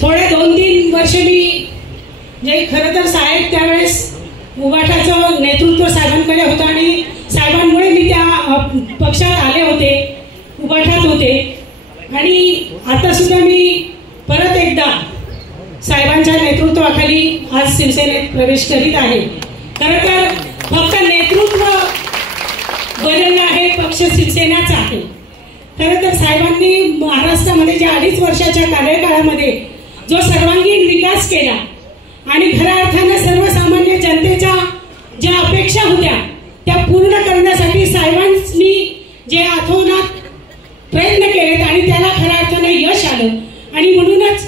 थोडे 2-3 वर्ष मी जे खरं तर साहेब त्यावेळेस उबाठाचं नेतृत्व साहेबांकडे होतं आणि साहेबांमुळे मी त्या पक्षात आले होते, उबाठात होते. आणि आता सुद्धा मी परत एकदा साहेबांच्या नेतृत्वाखाली आज शिवसेनेत प्रवेश करीत आहे. खरं तर फक्त नेतृत्व बदललं आहे, पक्ष शिवसेनाचा आहे. खरं तर साहेबांनी महाराष्ट्रामध्ये ज्या 2.5 वर्षाच्या कार्यकाळामध्ये जो सर्वांगीण विकास केला आणि खऱ्या अर्थानं सर्वसामान्य जनतेच्या ज्या अपेक्षा होत्या त्या पूर्ण करण्यासाठी साहेबांनी जे अथोनात प्रयत्न केलेत आणि त्याला खऱ्या अर्थानं यश आलं. आणि म्हणूनच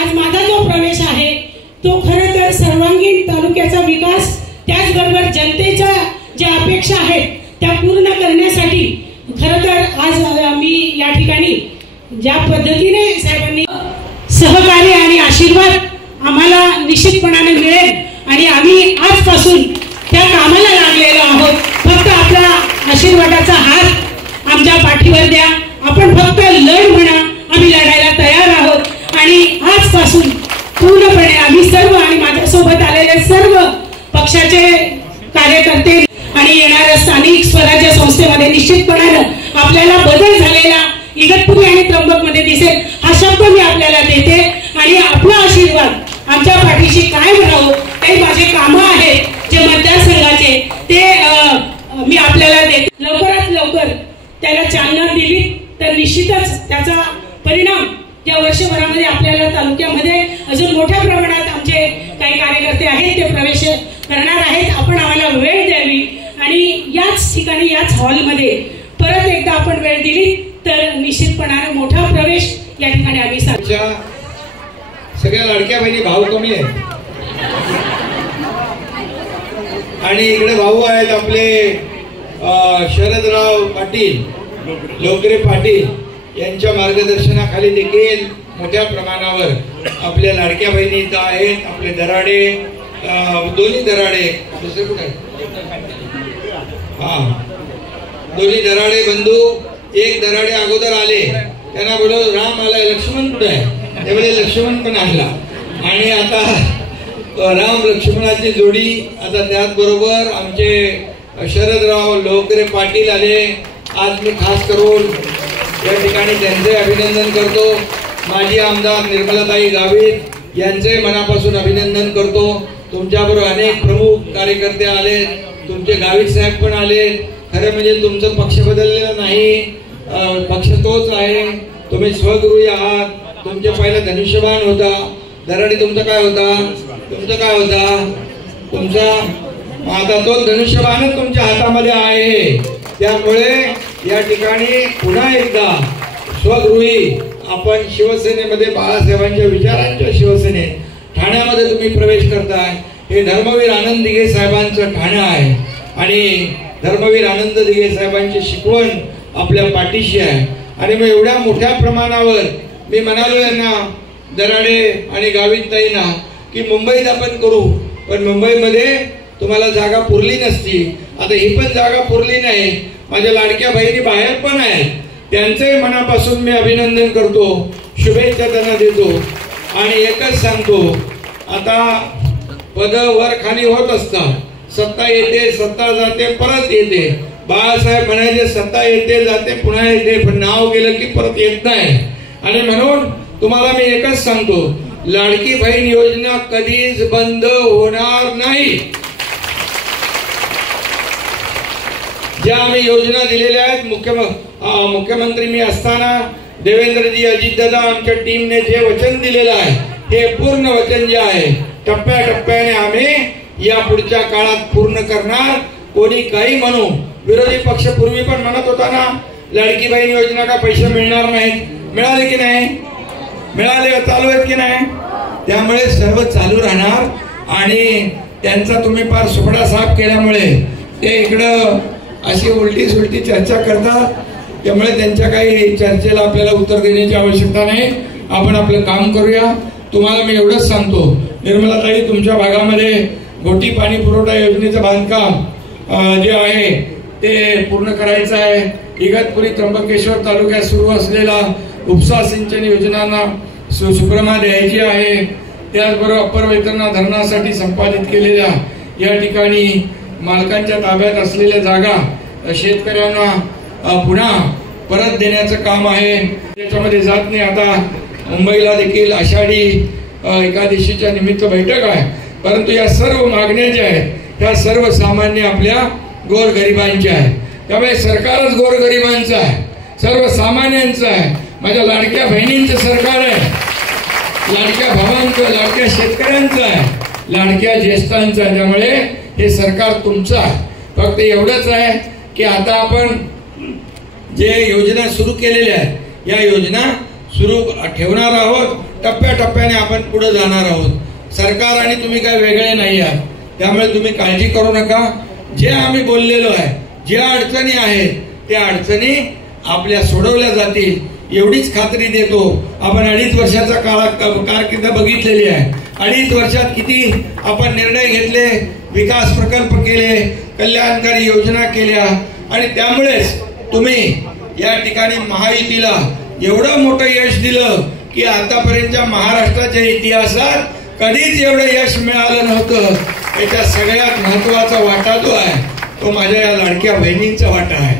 आज माझा जो प्रवेश आहे तो खरं तर सर्वांगीण तालुक्याचा विकास, त्याचबरोबर जनतेच्या ज्या अपेक्षा आहेत त्या पूर्ण करण्यासाठी खरं तर आज मी या ठिकाणी ज्या पद्धतीने साहेबांनी सहकार्य आणि आशीर्वाद आम्हाला निश्चितपणाने मिळेल आणि आम्ही आजपासून त्या कामाला लागलेलो आहोत. फक्त आपला आशीर्वादाचा हात आमच्या पाठीवर द्या. आपण फक्त लढ म्हणा, आम्ही लढायला तयार आहोत. आणि आजपासून पूर्णपणे आम्ही सर्व आणि माझ्यासोबत आलेले सर्व पक्षाचे कार्यकर्ते आणि येणाऱ्या स्थानिक स्वराज्य संस्थेमध्ये निश्चितपणाने आपल्याला बदल झालेला इगतपुरी आणि त्र्यंबकमध्ये दिसेल, हा शब्द मी आपल्याला देते. आणि आपला आशीर्वाद आमच्या पाठीशी कायम राहू. काही माझे कामं आहेत जे मतदारसंघाचे ते मी आपल्याला देते. लवकरात लवकर त्याला चालना दिली तर निश्चितच त्याचा परिणाम या वर्षभरामध्ये आपल्याला तालुक्यामध्ये अजून मोठ्या प्रमाणात आमचे काही कार्यकर्ते आहेत ते प्रवेश करणार आहेत. आपण आम्हाला वेळ द्यावी आणि याच ठिकाणी याच हॉलमध्ये परत एकदा आपण वेळ दिली तर निश्चितपणाने मोठा प्रवेश या ठिकाणी आम्ही सगळ्या लाडक्या बहिणी भाऊ कमी आहेत आणि इकडे भाऊ आहेत आपले शरदराव पाटील, लोकरे पाटील यांच्या मार्गदर्शनाखाली देखील मोठ्या प्रमाणावर आपल्या लाडक्या बहिणी इथं आहेत. आपले दराडे, दोन्ही दराडे, दुसरे कुठे दोन्ही दराडे बंधू, एक दराडे अगोदर आले, त्यांना बोलव राम आलाय, लक्ष्मण कुठे आहे, त्यावेळी लक्ष्मण पण आला. आणि आता राम लक्ष्मणाची जोडी, आता त्याचबरोबर आमचे शरदराव लोकरे पाटील आले. आज मी खास करून या ठिकाणी त्यांचे अभिनंदन करतो. माजी आमदार निर्मलाताई गावित यांचे मनापासून अभिनंदन करतो. तुमच्याबरोबर अनेक प्रमुख कार्यकर्ते आले, तुमचे गावित साहेब पण आले. खरं म्हणजे तुमचं पक्ष बदललेला नाही, पक्ष तोच आहे. तुम्ही स्वगृही आहात. तुमच्या पहिला धनुष्यबाण होता, दराडी तुमचा काय होता, तुमचा आता तो धनुष्यबाणच तुमच्या हातामध्ये आहे. त्यामुळे या ठिकाणी पुन्हा एकदा स्वगृही आपण शिवसेनेमध्ये, बाळासाहेबांच्या विचारांच्या शिवसेनेत ठाण्यामध्ये तुम्ही प्रवेश करताय. हे धर्मवीर आनंद दिघे साहेबांचं ठाणं आहे आणि धर्मवीर आनंद दिघे साहेबांची शिकवण आपल्या पाठीशी आहे. आणि मग एवढ्या मोठ्या प्रमाणावर मी म्हणालो यांना, दराडे आणि गावित ताईंना, की मुंबईत आपण करू, पण मुंबईमध्ये तुम्हाला जागा पुरली नसती. आता ही पण जागा पुरली नाही. माझ्या लाडक्या बहिणी बाहेर पण आहेत, त्यांचे मनापासून मी अभिनंदन करतो, शुभेच्छा त्यांना देतो. आणि एकच सांगतो, आता पद वर खाली होत असतात, सत्ता येते, सत्ता जाते, परत येते. बाळासाहेब म्हणायचे सत्ता येते, जाते, पुन्हा येते, पण नाव गेलं की परत येत नाही. आणि म्हणून तुम्हाला मी एकच सांगतो, लाडकी बहीण योजना कधीच बंद होणार नाही. ज्या आम्ही योजना दिलेल्या आहेत, मुख्यमंत्री मी असताना देवेंद्रजी, अजितदादा, आमच्या टीमने जे वचन दिलेलं आहे, हे पूर्ण वचन जे आहे टप्प्याटप्प्याने आम्ही या पुढच्या काळात पूर्ण करणार. कोणी काही म्हणू, विरोधी पक्ष पूर्वी पण म्हणत होता ना, लाडकी बहीण योजना का पैसे मिळणार नाहीत, मिळाले की नाही, मिळाले, चालू आहेत की नाही. त्यामुळे सर्व चालू राहणार. आणि त्यांचा तुम्ही फार सुपडा साफ केल्यामुळे ते इकडं अशी उलटी सुलटी चर्चा करतात. त्यामुळे त्यांच्या काही चर्चेला आपल्याला उत्तर देण्याची आवश्यकता नाही. आपण आपलं काम करूया. तुम्हाला मी एवढंच सांगतो, निर्मलाताई, तुमच्या भागामध्ये गोटी पाणी पुरवठा योजनेचं बांधकाम जे आहे ते पूर्ण करायचं आहे. इगतपुरी त्र्यंबकेश्वर तालुक्यात सुरू असलेला उपसा सिंचन योजनांना सुप्रमा द्यायची आहे. त्याचबरोबर अप्पर वैतरणा धरणासाठी संपादित केलेल्या या ठिकाणी मालकांच्या ताब्यात असलेल्या जागा शेतकऱ्यांना पुन्हा परत देण्याचं काम आहे. त्याच्यामध्ये जात नाही. आता मुंबईला देखील आषाढी एकादशीच्या निमित्त बैठक आहे, परंतु या सर्व मागण्या ज्या आहेत त्या सर्वसामान्य आपल्या गोरगरिबांच्या आहेत. त्यामुळे सरकारच गोरगरिबांचं आहे, सर्वसामान्यांचं आहे. माझ्या लाडक्या बहिणींचं सरकार आहे, लाडक्या भावांचं, लाडक्या शेतकऱ्यांचं आहे, लाडक्या ज्येष्ठांचं आहे. त्यामुळे हे सरकार तुमचं आहे. फक्त एवढंच आहे की आता आपण जे योजना सुरू केलेल्या आहेत या योजना सुरू ठेवणार आहोत. टप्प्याटप्प्याने आपण पुढे जाणार आहोत. सरकार आणि तुम्ही काय वेगळे नाही आहात. त्यामुळे तुम्ही काळजी करू नका. जे आम्ही बोललेलो आहे, ज्या अडचणी आहेत त्या अडचणी आपल्या सोडवल्या जातील एवढीच खात्री देतो. आपण 2.5 वर्षाचा कारकीर्द बघितलेली आहे. 2.5 वर्षात किती आपण निर्णय घेतले, विकास प्रकल्प केले, कल्याणकारी योजना केल्या आणि त्यामुळेच तुम्ही या ठिकाणी महायुतीला एवढं मोठं यश दिलं की आतापर्यंतच्या महाराष्ट्राच्या इतिहासात कधीच एवढं यश मिळालं नव्हतं. याच्या सगळ्यात महत्वाचा वाटा जो आहे तो माझ्या या लाडक्या बहिणींचा वाटा आहे.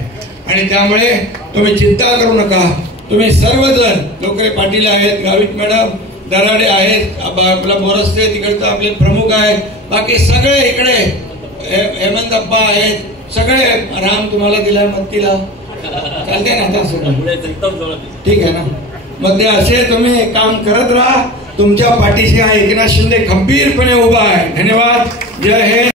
आणि त्यामुळे तुम्ही चिंता करू नका. तुम्ही सर्वजण, लोकरे पाटील आहेत, गावित मॅडम, दराडे आहेत, आपला बोरस्ते तिकडचं आपले प्रमुख आहेत, बाकी सगळे इकडे हेमंत अप्पा आहेत, सगळे. राम तुम्हाला दिला मत्तीला चालते ना आता सगळं ठीक आहे ना. मग ते असे तुम्ही काम करत राहा. तुमच्या पाठीशी हा एकनाथ शिंदे खंबीरपणे उभा आहे. धन्यवाद. जय हिंद.